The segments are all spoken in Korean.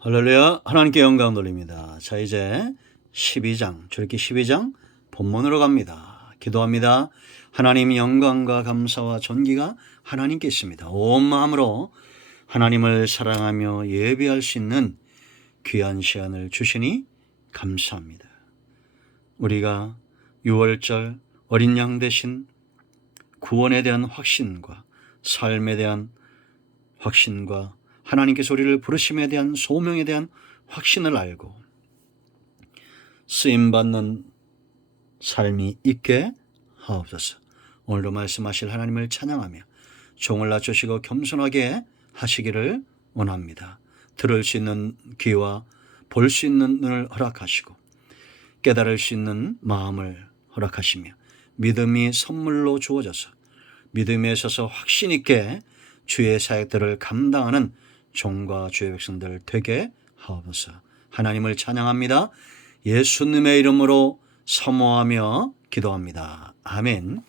할렐루야, 하나님께 영광 돌립니다. 자, 이제 12장, 출애굽기 12장 본문으로 갑니다. 기도합니다. 하나님, 영광과 감사와 존귀가 하나님께 있습니다. 온 마음으로 하나님을 사랑하며 예배할 수 있는 귀한 시간을 주시니 감사합니다. 우리가 6월절 어린 양 대신 구원에 대한 확신과 삶에 대한 확신과 하나님께서 우리를 부르심에 대한 소명에 대한 확신을 알고 쓰임받는 삶이 있게 하옵소서. 오늘도 말씀하실 하나님을 찬양하며 종을 낮추시고 겸손하게 하시기를 원합니다. 들을 수 있는 귀와 볼 수 있는 눈을 허락하시고 깨달을 수 있는 마음을 허락하시며 믿음이 선물로 주어져서 믿음에 있어서 확신 있게 주의 사역들을 감당하는 종과 주의 백성들 되게 하옵소서. 하나님을 찬양합니다. 예수님의 이름으로 사모하며 기도합니다. 아멘.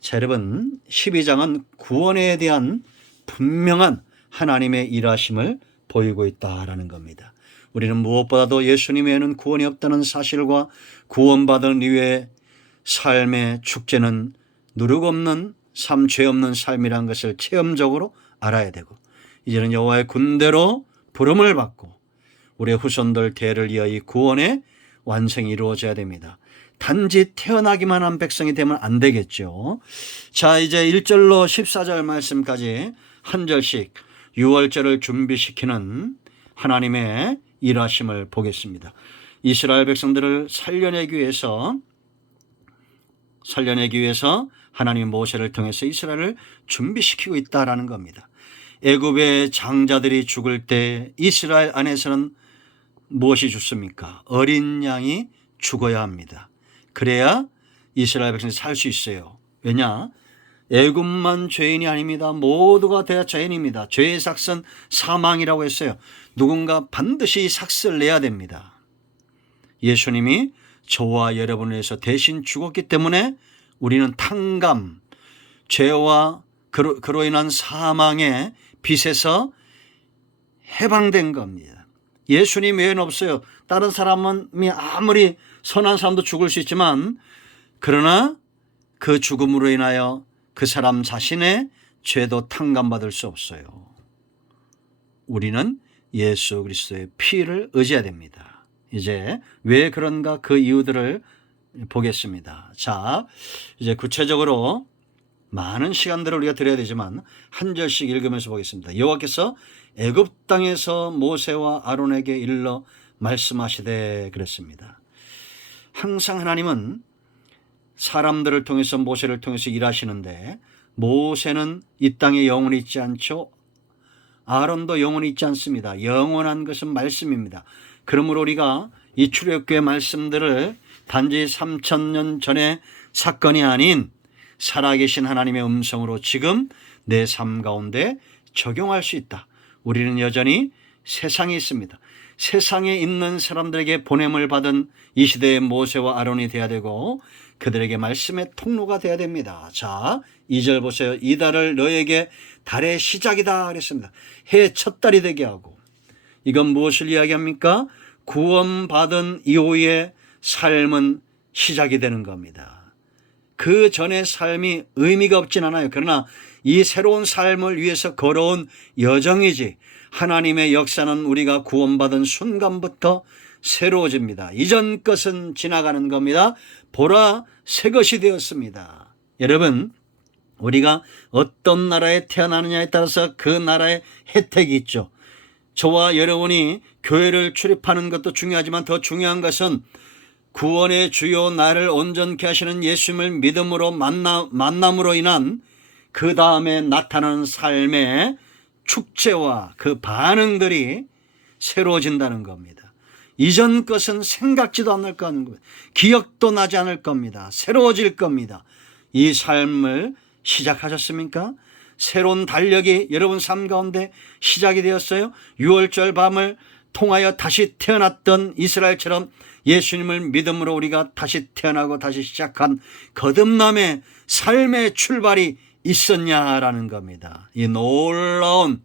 자, 여러분, 12장은 구원에 대한 분명한 하나님의 일하심을 보이고 있다라는 겁니다. 우리는 무엇보다도 예수님 외에는 구원이 없다는 사실과 구원받은 이후의 삶의 축제는 누룩 없는 삶, 죄 없는 삶이라는 것을 체험적으로 알아야 되고, 이제는 여호와의 군대로 부름을 받고 우리의 후손들 대를 이어 이 구원의 완성이 이루어져야 됩니다. 단지 태어나기만 한 백성이 되면 안 되겠죠. 자, 이제 1절로 14절 말씀까지 한 절씩 6월절을 준비시키는 하나님의 일하심을 보겠습니다. 이스라엘 백성들을 살려내기 위해서 하나님 모세를 통해서 이스라엘을 준비시키고 있다라는 겁니다. 애굽의 장자들이 죽을 때 이스라엘 안에서는 무엇이 죽습니까? 어린 양이 죽어야 합니다. 그래야 이스라엘 백성이 살 수 있어요. 왜냐? 애굽만 죄인이 아닙니다. 모두가 다 죄인입니다. 죄의 삭은 사망이라고 했어요. 누군가 반드시 삭을 내야 됩니다. 예수님이 저와 여러분을 위해서 대신 죽었기 때문에 우리는 탕감, 죄와 그로 인한 사망의 빛에서 해방된 겁니다. 예수님 외에는 없어요. 다른 사람이 아무리 선한 사람도 죽을 수 있지만, 그러나 그 죽음으로 인하여 그 사람 자신의 죄도 탕감받을 수 없어요. 우리는 예수 그리스도의 피를 의지해야 됩니다. 이제 왜 그런가 그 이유들을 보겠습니다. 자, 이제 구체적으로 많은 시간들을 우리가 드려야 되지만 한 절씩 읽으면서 보겠습니다. 여호와께서 애굽 땅에서 모세와 아론에게 일러 말씀하시되 그랬습니다. 항상 하나님은 사람들을 통해서 모세를 통해서 일하시는데, 모세는 이 땅에 영원히 있지 않죠. 아론도 영원히 있지 않습니다. 영원한 것은 말씀입니다. 그러므로 우리가 이 출애굽기의 말씀들을 단지 3000년 전의 사건이 아닌 살아계신 하나님의 음성으로 지금 내 삶 가운데 적용할 수 있다. 우리는 여전히 세상에 있습니다. 세상에 있는 사람들에게 보냄을 받은 이 시대의 모세와 아론이 되어야 되고, 그들에게 말씀의 통로가 되어야 됩니다. 자, 2절 보세요. 이 달을 너에게 달의 시작이다 그랬습니다. 해의 첫 달이 되게 하고. 이건 무엇을 이야기합니까? 구원받은 이후의 삶은 시작이 되는 겁니다. 그 전의 삶이 의미가 없진 않아요. 그러나 이 새로운 삶을 위해서 걸어온 여정이지, 하나님의 역사는 우리가 구원받은 순간부터 새로워집니다. 이전 것은 지나가는 겁니다. 보라, 새 것이 되었습니다. 여러분, 우리가 어떤 나라에 태어나느냐에 따라서 그 나라의 혜택이 있죠. 저와 여러분이 교회를 출입하는 것도 중요하지만 더 중요한 것은 구원의 주요 나를 온전케 하시는 예수님을 믿음으로 만남으로 인한 그 다음에 나타나는 삶의 축제와 그 반응들이 새로워진다는 겁니다. 이전 것은 생각지도 않을 겁니다. 기억도 나지 않을 겁니다. 새로워질 겁니다. 이 삶을 시작하셨습니까? 새로운 달력이 여러분 삶 가운데 시작이 되었어요. 6월절 밤을 통하여 다시 태어났던 이스라엘처럼 예수님을 믿음으로 우리가 다시 태어나고 다시 시작한 거듭남의 삶의 출발이 있었냐라는 겁니다. 이 놀라운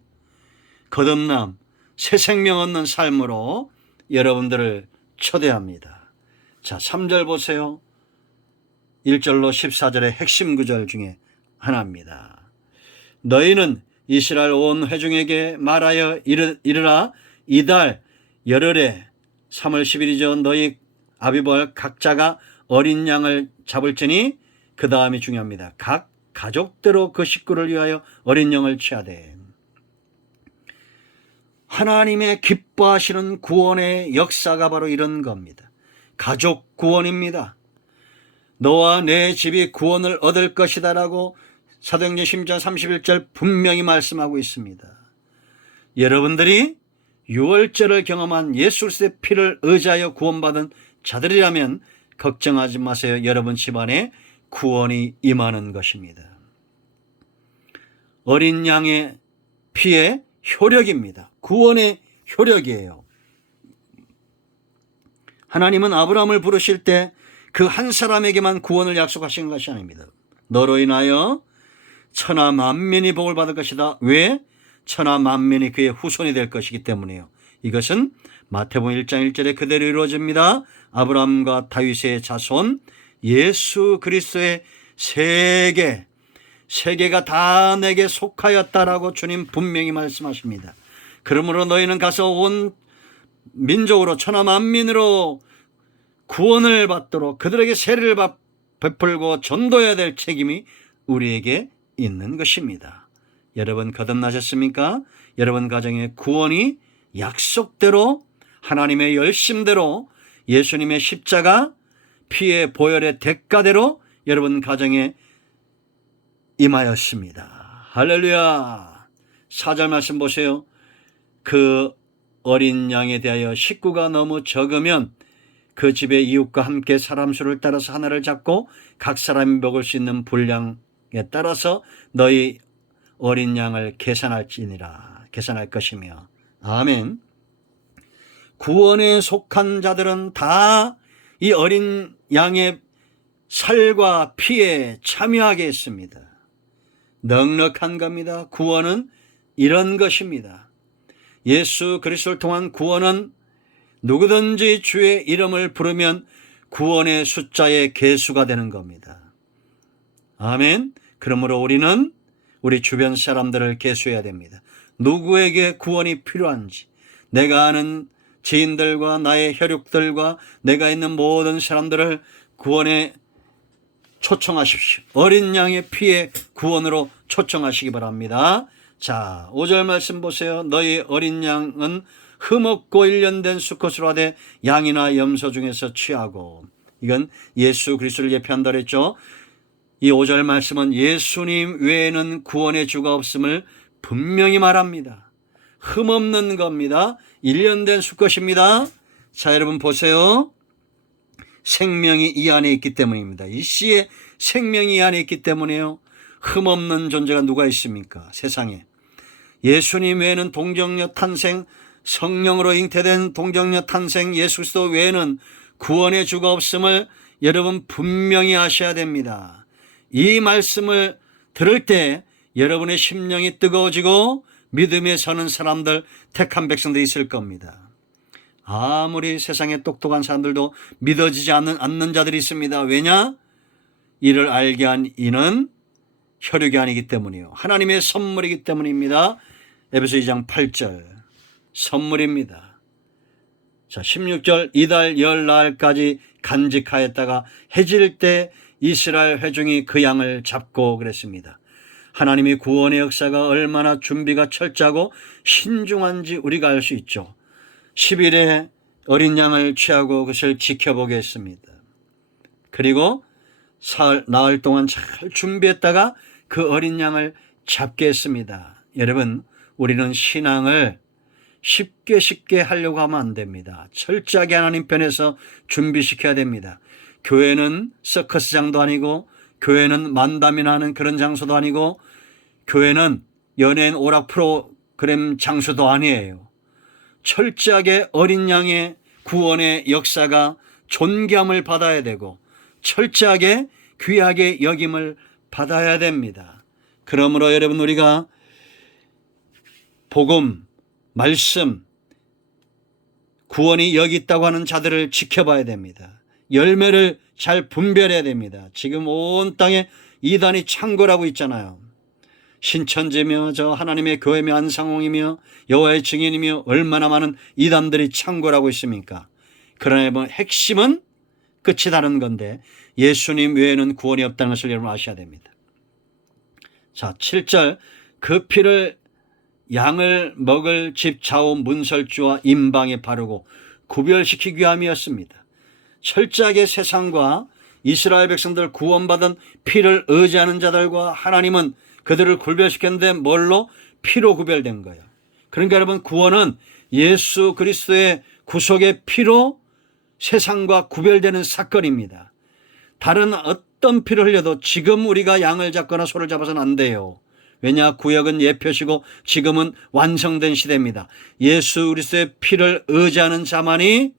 거듭남, 새 생명 얻는 삶으로 여러분들을 초대합니다. 자, 3절 보세요. 1절로 14절의 핵심 구절 중에 하나입니다. 너희는 이스라엘 온 회중에게 말하여 이르라. 이달 열흘에 3월 10일이죠. 너희 아비벌 각자가 어린 양을 잡을지니, 그 다음이 중요합니다. 각 가족대로 그 식구를 위하여 어린 양을 취하되. 하나님의 기뻐하시는 구원의 역사가 바로 이런 겁니다. 가족 구원입니다. 너와 내 집이 구원을 얻을 것이다 라고 사도행전 10장 31절 분명히 말씀하고 있습니다. 여러분들이 유월절을 경험한 예수 그리스도의 피를 의지하여 구원받은 자들이라면 걱정하지 마세요. 여러분 집안에 구원이 임하는 것입니다. 어린 양의 피의 효력입니다. 구원의 효력이에요. 하나님은 아브라함을 부르실 때 그 한 사람에게만 구원을 약속하신 것이 아닙니다. 너로 인하여 천하 만민이 복을 받을 것이다. 왜? 천하 만민이 그의 후손이 될 것이기 때문이에요. 이것은 마태복음 1장 1절에 그대로 이루어집니다. 아브라함과 다윗의 자손 예수 그리스도의 세계가 다 내게 속하였다라고 주님 분명히 말씀하십니다. 그러므로 너희는 가서 온 민족으로 천하 만민으로 구원을 받도록 그들에게 세례를 베풀고 전도해야 될 책임이 우리에게 있는 것입니다. 여러분 거듭나셨습니까? 여러분 가정의 구원이 약속대로 하나님의 열심대로 예수님의 십자가 피의 보혈의 대가대로 여러분 가정에 임하였습니다. 할렐루야. 4절 말씀 보세요. 그 어린 양에 대하여 식구가 너무 적으면 그 집의 이웃과 함께 사람 수를 따라서 하나를 잡고 각 사람이 먹을 수 있는 분량에 따라서 너희 어린 양을 계산할 것이며. 아멘. 구원에 속한 자들은 다 이 어린 양의 살과 피에 참여하게 했습니다. 넉넉한 겁니다. 구원은 이런 것입니다. 예수 그리스도를 통한 구원은 누구든지 주의 이름을 부르면 구원의 숫자의 계수가 되는 겁니다. 아멘. 그러므로 우리는 우리 주변 사람들을 계수해야 됩니다. 누구에게 구원이 필요한지, 내가 아는 지인들과 나의 혈육들과 내가 있는 모든 사람들을 구원에 초청하십시오. 어린 양의 피의 구원으로 초청하시기 바랍니다. 자, 5절 말씀 보세요. 너희 어린 양은 흠없고 일련된 수컷으로 하되 양이나 염소 중에서 취하고. 이건 예수 그리스도를 예표한다 그랬죠. 이 5절 말씀은 예수님 외에는 구원의 주가 없음을 분명히 말합니다. 흠없는 겁니다. 일련된 수컷입니다. 자, 여러분 보세요. 생명이 이 안에 있기 때문입니다. 이 씨에 생명이 이 안에 있기 때문에요. 흠없는 존재가 누가 있습니까? 세상에. 예수님 외에는 동정녀 탄생, 성령으로 잉태된 동정녀 탄생 예수 그리스도 외에는 구원의 주가 없음을 여러분 분명히 아셔야 됩니다. 이 말씀을 들을 때 여러분의 심령이 뜨거워지고 믿음에 서는 사람들, 택한 백성들이 있을 겁니다. 아무리 세상에 똑똑한 사람들도 믿어지지 않는 자들이 있습니다. 왜냐? 이를 알게 한 이는 혈육이 아니기 때문이요, 하나님의 선물이기 때문입니다. 에베소 2장 8절 선물입니다. 자, 16절 이달 열날까지 간직하였다가 해질 때 이스라엘 회중이 그 양을 잡고 그랬습니다. 하나님이 구원의 역사가 얼마나 준비가 철저하고 신중한지 우리가 알 수 있죠. 10일에 어린 양을 취하고 그것을 지켜보게 했습니다. 그리고 나흘 동안 잘 준비했다가 그 어린 양을 잡게 했습니다. 여러분, 우리는 신앙을 쉽게 하려고 하면 안 됩니다. 철저하게 하나님 편에서 준비시켜야 됩니다. 교회는 서커스장도 아니고, 교회는 만담이나 하는 그런 장소도 아니고, 교회는 연예인 오락 프로그램 장소도 아니에요. 철저하게 어린 양의 구원의 역사가 존귀함을 받아야 되고 철저하게 귀하게 여김을 받아야 됩니다. 그러므로 여러분, 우리가 복음, 말씀, 구원이 여기 있다고 하는 자들을 지켜봐야 됩니다. 열매를 잘 분별해야 됩니다. 지금 온 땅에 이단이 창궐하고 있잖아요. 신천지며 저 하나님의 교회며 안상홍이며 여호와의 증인이며 얼마나 많은 이단들이 창궐하고 있습니까? 그러나 핵심은 끝이 다른 건데 예수님 외에는 구원이 없다는 것을 여러분 아셔야 됩니다. 자, 7절 그 피를 양을 먹을 집 좌우 문설주와 임방에 바르고 구별시키기 위함이었습니다. 철저하게 세상과 이스라엘 백성들 구원받은 피를 의지하는 자들과 하나님은 그들을 구별시켰는데 뭘로? 피로 구별된 거예요. 그러니까 여러분 구원은 예수 그리스도의 구속의 피로 세상과 구별되는 사건입니다. 다른 어떤 피를 흘려도 지금 우리가 양을 잡거나 소를 잡아서는 안 돼요. 왜냐? 구약은 예표시고 지금은 완성된 시대입니다. 예수 그리스도의 피를 의지하는 자만이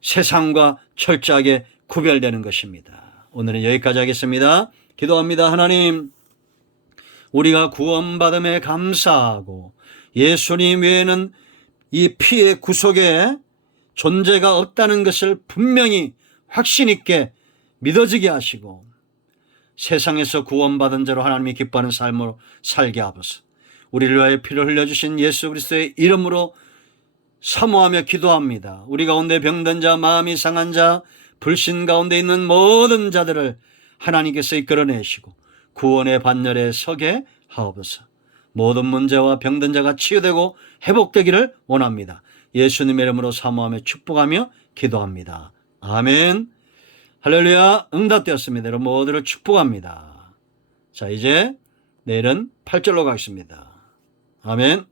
세상과 철저하게 구별되는 것입니다. 오늘은 여기까지 하겠습니다. 기도합니다. 하나님, 우리가 구원받음에 감사하고 예수님 외에는 이 피의 구속에 존재가 없다는 것을 분명히 확신 있게 믿어지게 하시고 세상에서 구원받은 자로 하나님이 기뻐하는 삶으로 살게 하소서. 우리를 위하여 피를 흘려주신 예수 그리스도의 이름으로 사모하며 기도합니다. 우리 가운데 병든 자, 마음이 상한 자, 불신 가운데 있는 모든 자들을 하나님께서 이끌어내시고 구원의 반열에 서게 하옵소서. 모든 문제와 병든 자가 치유되고 회복되기를 원합니다. 예수님의 이름으로 사모하며 축복하며 기도합니다. 아멘. 할렐루야. 응답되었습니다. 여러분 모두를 축복합니다. 자, 이제 내일은 8절로 가겠습니다. 아멘.